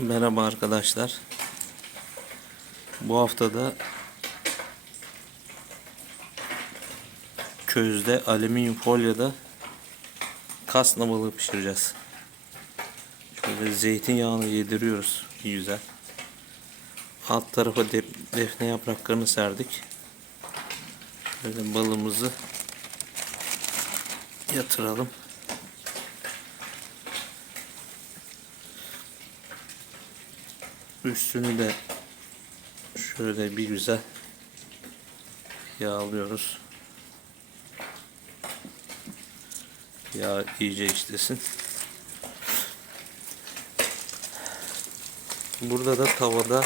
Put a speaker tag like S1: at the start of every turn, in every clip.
S1: Merhaba arkadaşlar. Bu haftada közde alüminyum folyoda kasna balığı pişireceğiz. Şöyle zeytinyağını yediriyoruz güzel. Alt tarafa def- defne yapraklarını serdik. Şöyle balığımızı yatıralım. Üstünü de şöyle bir güzel yağlıyoruz. Yağ iyice işlesin. Burada da tavada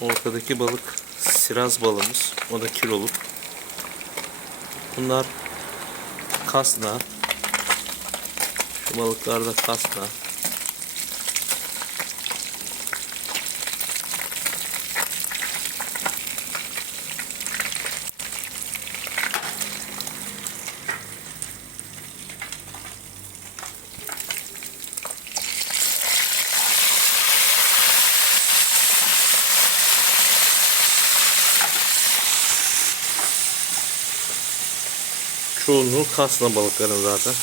S1: ortadaki balık siraz balığımız. O da kiloluk. Bunlar kasna. Şu balıklar da kasna. Çoğunluğu kasna balıkların zaten.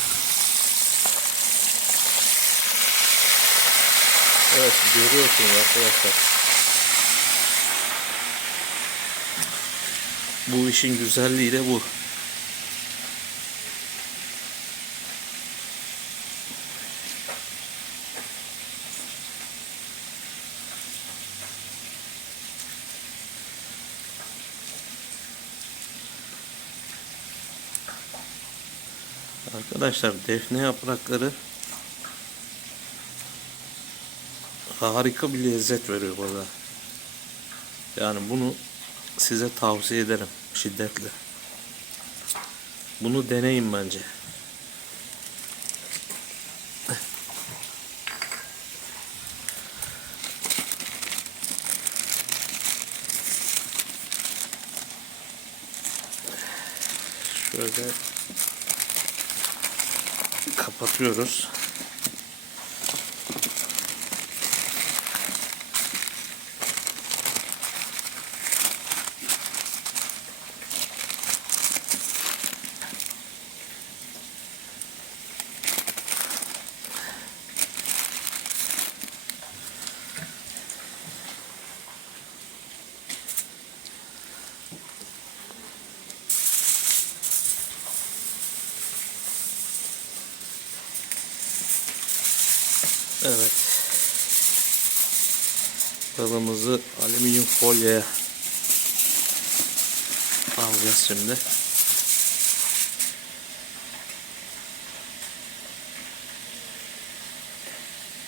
S1: Evet görüyorsunuz arkadaşlar. Bu işin güzelliği de bu. Arkadaşlar defne yaprakları harika bir lezzet veriyor burada. Yani bunu size tavsiye ederim şiddetle. Bunu deneyin bence. Şöyle kapatıyoruz. Evet. Balımızı alüminyum folyoya alacağız şimdi.